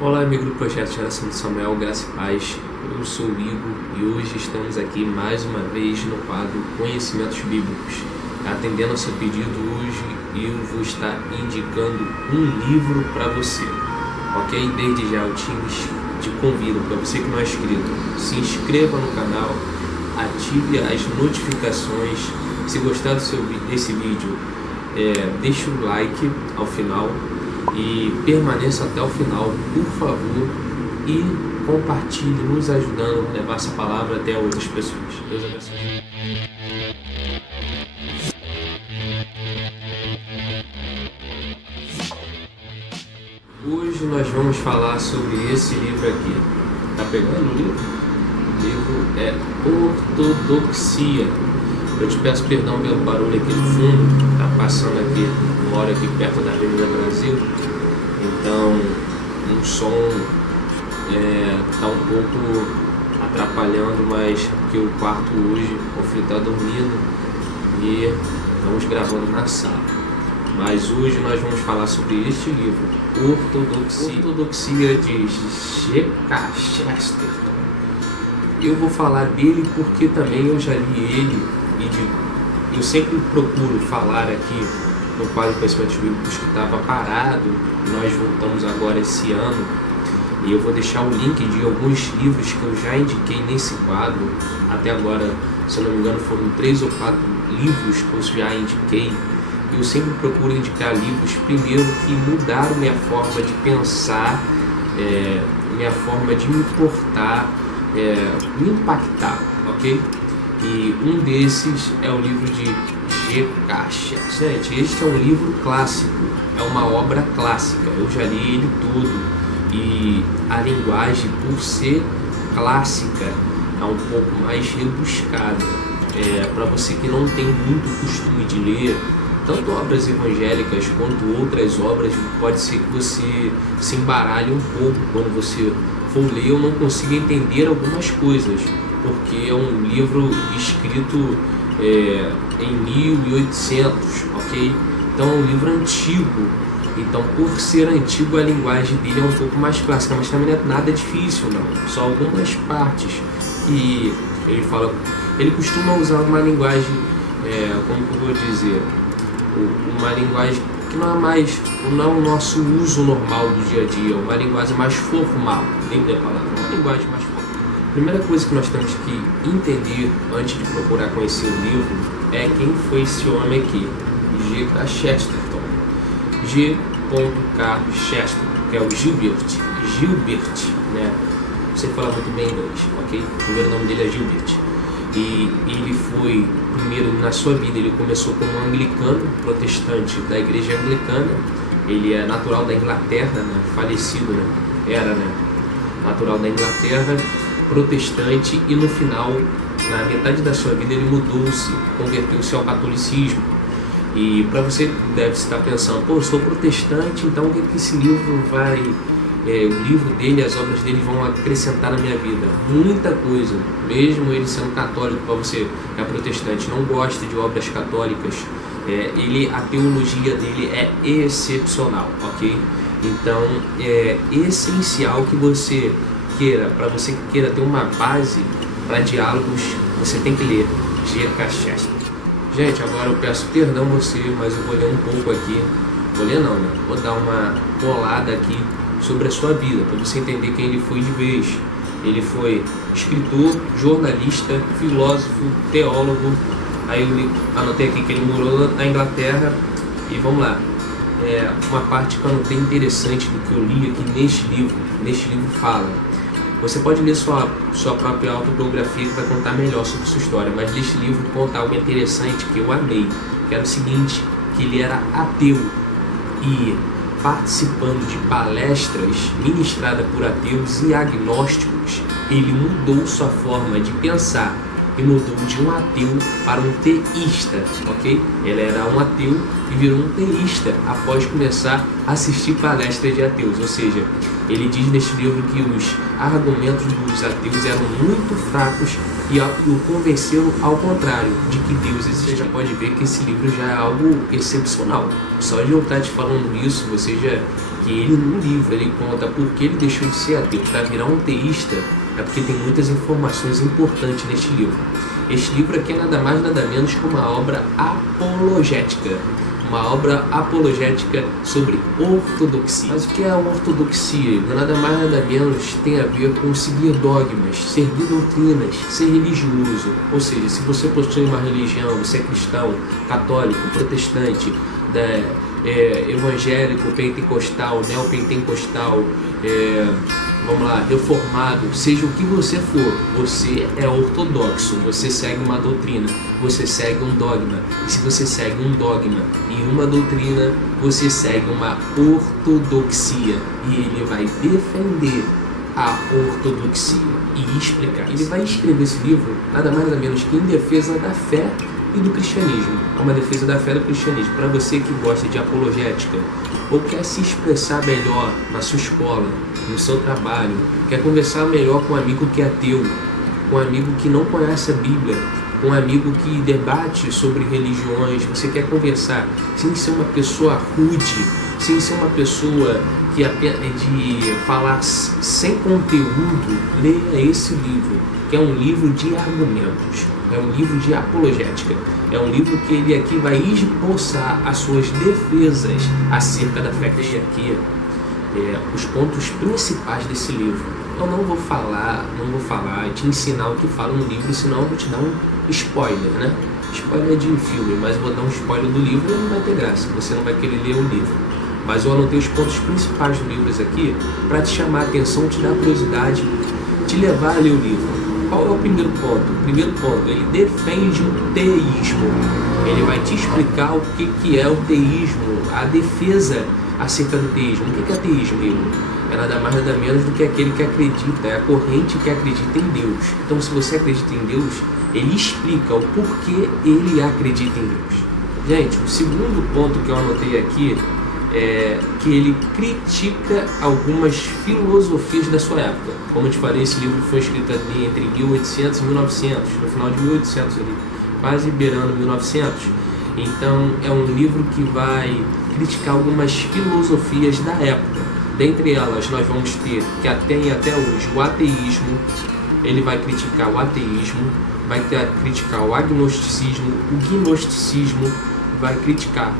Olá, amigo do Projeto Geração de Samuel, Graça e Paz. Eu sou o Igor e hoje estamos aqui mais uma vez no quadro Conhecimentos Bíblicos. Atendendo ao seu pedido, hoje eu vou estar indicando um livro para você, ok? Desde já eu te convido, para você que não é inscrito, se inscreva no canal, ative as notificações. Se gostar desse vídeo, deixe o like ao final e permaneça até o final, por favor, e compartilhe, nos ajudando a levar essa palavra até outras pessoas. Deus abençoe. Hoje nós vamos falar sobre esse livro aqui. Tá pegando o livro? O livro é Ortodoxia. Eu te peço perdão pelo barulho aqui no fundo, tá passando aqui, moro aqui perto da Avenida Brasil, então um som tá um pouco atrapalhando, mas porque o quarto hoje, o filho tá dormindo e estamos gravando na sala. Mas hoje nós vamos falar sobre este livro, Ortodoxia de G.K. Chesterton. Eu vou falar dele porque também eu já li ele. Eu sempre procuro falar aqui no quadro Conhecimentos Bíblicos que estava parado. Nós voltamos agora esse ano e eu vou deixar o link de alguns livros que eu já indiquei nesse quadro. Até agora, se eu não me engano, foram 3 ou 4 livros que eu já indiquei. Eu sempre procuro indicar livros, primeiro, que mudaram minha forma de pensar, minha forma de me portar, me impactar, ok? E um desses é o livro de G.K. Chesterton. Gente, este é um livro clássico, é uma obra clássica, eu já li ele todo. E a linguagem, por ser clássica, é um pouco mais rebuscada. Para você que não tem muito costume de ler, tanto obras evangélicas quanto outras obras, pode ser que você se embaralhe um pouco quando você for ler ou não consiga entender algumas coisas, porque é um livro escrito em 1800, ok? Então é um livro antigo, então por ser antigo a linguagem dele é um pouco mais clássica, mas também não é nada difícil não, só algumas partes que ele fala. Ele costuma usar uma linguagem, como que eu vou dizer, uma linguagem que não é o nosso uso normal do dia a dia, uma linguagem mais formal, lembra a palavra, uma linguagem mais formal. A primeira coisa que nós temos que entender antes de procurar conhecer o livro é quem foi esse homem aqui, G.K. Chesterton. G.K. Chesterton, que é o Gilbert, né? Você fala muito bem inglês, ok? O primeiro nome dele é Gilbert. E ele foi, primeiro na sua vida, ele começou como anglicano, protestante da igreja anglicana. Ele é natural da Inglaterra, né? Falecido, né? Era, né? Natural da Inglaterra, protestante, e no final, na metade da sua vida, ele mudou-se, converteu-se ao catolicismo. E para você que deve estar pensando, pô, eu sou protestante, então o que esse livro vai... o livro dele, as obras dele vão acrescentar na minha vida? Muita coisa, mesmo ele sendo católico. Para você que é protestante, não gosta de obras católicas, a teologia dele é excepcional, ok? Então é essencial que você queira, para você que queira ter uma base para diálogos, você tem que ler G.K. Chesterton. Gente, agora eu peço perdão a você, mas eu vou ler um pouco aqui, vou ler não, né? Vou dar uma rolada aqui sobre a sua vida, para você entender quem ele foi de vez. Ele foi escritor, jornalista, filósofo, teólogo. Aí eu anotei aqui que ele morou na Inglaterra. E vamos lá, uma parte que eu anotei interessante do que eu li aqui neste livro. Neste livro fala, você pode ler sua própria autobiografia que vai contar melhor sobre sua história, mas neste livro conta algo interessante que eu amei, que era o seguinte, que ele era ateu e, participando de palestras ministradas por ateus e agnósticos, ele mudou sua forma de pensar e mudou de um ateu para um teísta, ok? Ele era um ateu e virou um teísta após começar a assistir palestras de ateus, ou seja, ele diz neste livro que os argumentos dos ateus eram muito fracos e o convenceram ao contrário, de que Deus existe. Você já pode ver que esse livro já é algo excepcional. Só de eu estar te falando isso, você já que ele no livro ele conta por que ele deixou de ser ateu para virar um teísta, é porque tem muitas informações importantes neste livro. Este livro aqui é nada mais nada menos que uma obra apologética, uma obra apologética sobre ortodoxia. Mas o que é a ortodoxia? Nada mais nada menos tem a ver com seguir dogmas, seguir doutrinas, ser religioso. Ou seja, se você possui uma religião, você é cristão, católico, protestante, evangélico, pentecostal, neopentecostal, vamos lá, reformado, seja o que você for, você é ortodoxo, você segue uma doutrina, você segue um dogma. E se você segue um dogma e uma doutrina, você segue uma ortodoxia. E ele vai defender a ortodoxia e explicar. Ele vai escrever esse livro nada mais nada menos que em defesa da fé e do cristianismo. É uma defesa da fé e do cristianismo. Para você que gosta de apologética ou quer se expressar melhor na sua escola, no seu trabalho, quer conversar melhor com um amigo que é ateu, com um amigo que não conhece a Bíblia, com um amigo que debate sobre religiões, você quer conversar sem ser uma pessoa rude, sem ser uma pessoa que de falar sem conteúdo, leia esse livro, que é um livro de argumentos, é um livro de apologética, é um livro que ele aqui vai esboçar as suas defesas acerca da fé cristã. Aqui os pontos principais desse livro. Eu não vou falar e te ensinar o que fala no livro, senão eu vou te dar um spoiler, né? Spoiler de filme, mas eu vou dar um spoiler do livro e não vai ter graça, você não vai querer ler o livro. Mas eu anotei os pontos principais do livro aqui para te chamar a atenção, te dar curiosidade, te levar a ler o livro. Qual é o primeiro ponto? O primeiro ponto, ele defende o teísmo. Ele vai te explicar o que é o teísmo, a defesa acerca do teísmo. O que é teísmo, mesmo? É nada mais nada menos do que aquele que acredita, é a corrente que acredita em Deus. Então, se você acredita em Deus, ele explica o porquê ele acredita em Deus. Gente, o segundo ponto que eu anotei aqui é que ele critica algumas filosofias da sua época. Como eu te falei, esse livro foi escrito ali entre 1800 e 1900, no final de 1800 ali, quase beirando 1900. Então é um livro que vai criticar algumas filosofias da época. Dentre elas nós vamos ter, que tem até hoje, o ateísmo. Ele vai criticar o ateísmo, vai criticar o agnosticismo, o gnosticismo, vai criticar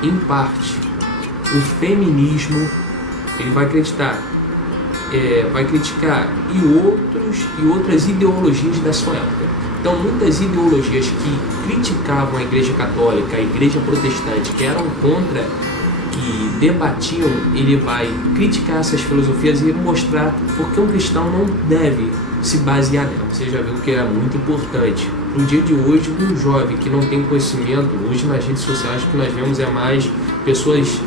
em parte o feminismo, ele vai criticar e outras ideologias da sua época. Então, muitas ideologias que criticavam a Igreja Católica, a Igreja Protestante, que eram contra, que debatiam, ele vai criticar essas filosofias e mostrar porque um cristão não deve se basear nela. Você já viu que é muito importante. No dia de hoje, um jovem que não tem conhecimento, hoje nas redes sociais o que nós vemos é mais pessoas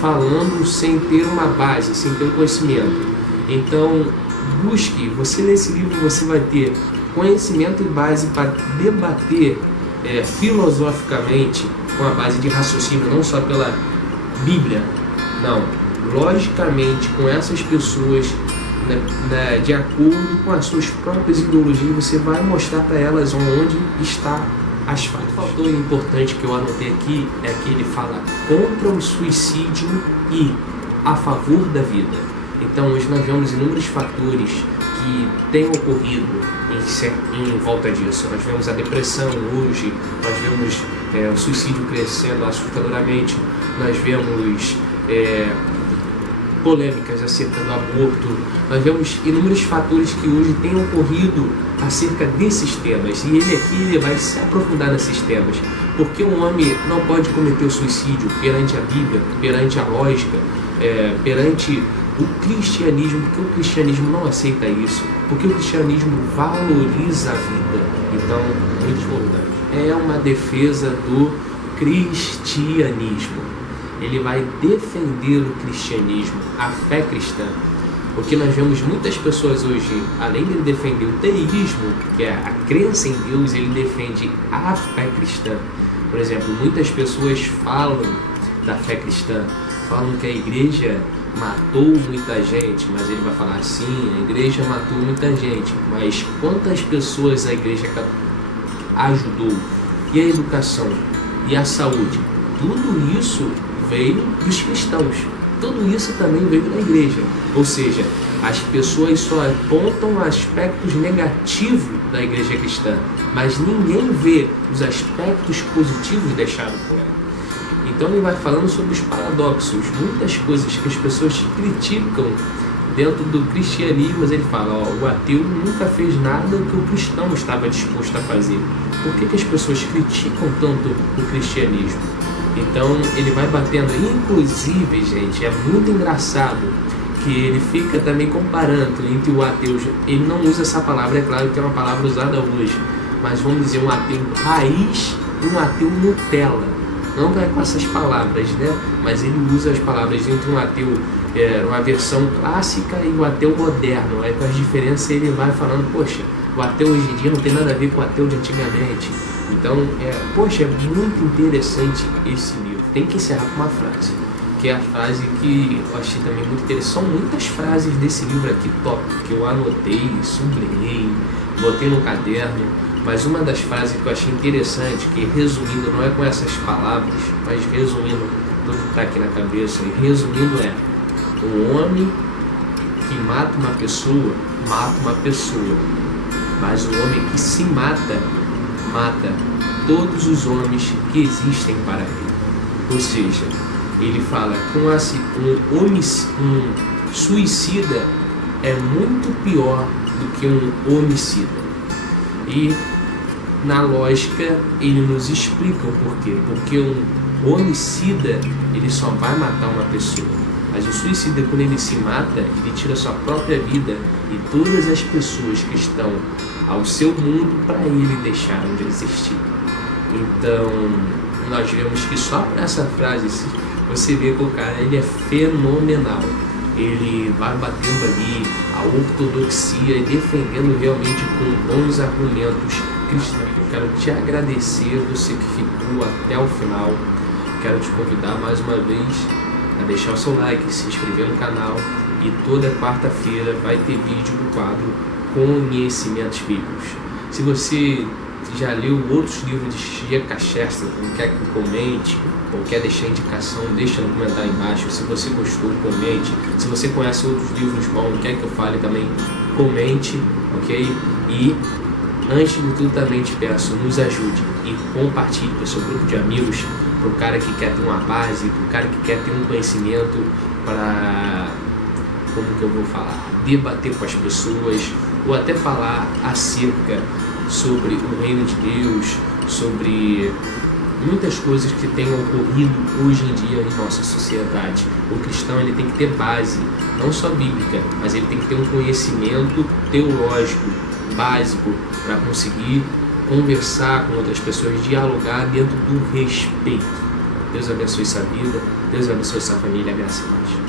falando sem ter uma base, sem ter um conhecimento. Então, busque, você nesse livro você vai ter conhecimento e base para debater filosoficamente, com a base de raciocínio, não só pela Bíblia, não, logicamente com essas pessoas, de acordo com as suas próprias ideologias, você vai mostrar para elas onde está as falhas. Um fator importante que eu anotei aqui é que ele fala contra o suicídio e a favor da vida. Então hoje nós vemos inúmeros fatores que têm ocorrido em volta disso. Nós vemos a depressão hoje, nós vemos o suicídio crescendo assustadoramente, nós vemos polêmicas acerca do aborto, nós vemos inúmeros fatores que hoje têm ocorrido acerca desses temas, e ele vai se aprofundar nesses temas, porque o homem não pode cometer o suicídio perante a Bíblia, perante a lógica, perante o cristianismo, porque o cristianismo não aceita isso, porque o cristianismo valoriza a vida. Então, muito importante. É uma defesa do cristianismo. Ele vai defender o cristianismo, a fé cristã. Porque nós vemos muitas pessoas hoje, além de ele defender o teísmo, que é a crença em Deus, ele defende a fé cristã. Por exemplo, muitas pessoas falam da fé cristã, falam que a igreja matou muita gente, mas ele vai falar assim, a igreja matou muita gente, mas quantas pessoas a igreja ajudou? E a educação? E a saúde? Tudo isso veio dos cristãos. tudo isso também veio da igreja. Ou seja, as pessoas só apontam aspectos negativos da igreja cristã, mas ninguém vê os aspectos positivos deixados por ela. Então ele vai falando sobre os paradoxos, muitas coisas que as pessoas criticam dentro do cristianismo, mas ele fala, o ateu nunca fez nada que o cristão estava disposto a fazer. Por que as pessoas criticam tanto o cristianismo? Então ele vai batendo, inclusive, gente, é muito engraçado que ele fica também comparando entre o ateu, ele não usa essa palavra, é claro que é uma palavra usada hoje, mas vamos dizer um ateu raiz e um ateu Nutella. Não é com essas palavras, né? Mas ele usa as palavras entre um ateu, uma versão clássica e o ateu moderno. Aí com as diferenças ele vai falando, poxa, o ateu hoje em dia não tem nada a ver com o ateu de antigamente. Então, poxa, é muito interessante esse livro. Tem que encerrar com uma frase, que é a frase que eu achei também muito interessante. São muitas frases desse livro aqui top, que eu anotei, sublinhei, botei no caderno. Mas uma das frases que eu achei interessante, que resumindo, não é com essas palavras, mas resumindo tudo que está aqui na cabeça, e resumindo o homem que mata uma pessoa, mas o homem que se mata, mata todos os homens que existem para ele. Ou seja, ele fala que um suicida é muito pior do que um homicida. E na lógica ele nos explica o porquê. Porque um homicida ele só vai matar uma pessoa, mas o suicida, quando ele se mata, ele tira sua própria vida e todas as pessoas que estão ao seu mundo para ele deixaram de existir. Então nós vemos que só por essa frase você vê que o cara ele é fenomenal. Ele vai batendo ali a ortodoxia e defendendo realmente com bons argumentos cristãos. Eu quero te agradecer, você que ficou até o final. Quero te convidar mais uma vez a deixar o seu like, se inscrever no canal, e toda quarta-feira vai ter vídeo do quadro Conhecimentos Bíblicos. Se você já leu outros livros de G.K. Chesterton, quer que comente ou quer deixar indicação, deixa no comentário embaixo. Se você gostou, comente. Se você conhece outros livros bons, quer que eu fale também, comente, ok? E antes de tudo também te peço, nos ajude e compartilhe para o seu grupo de amigos, para o cara que quer ter uma base, para o cara que quer ter um conhecimento para, como que eu vou falar, debater com as pessoas ou até falar acerca sobre o reino de Deus, sobre muitas coisas que têm ocorrido hoje em dia em nossa sociedade. O cristão ele tem que ter base, não só bíblica, mas ele tem que ter um conhecimento teológico básico para conseguir conversar com outras pessoas, dialogar dentro do respeito. Deus abençoe sua vida, Deus abençoe sua família, graça e paz.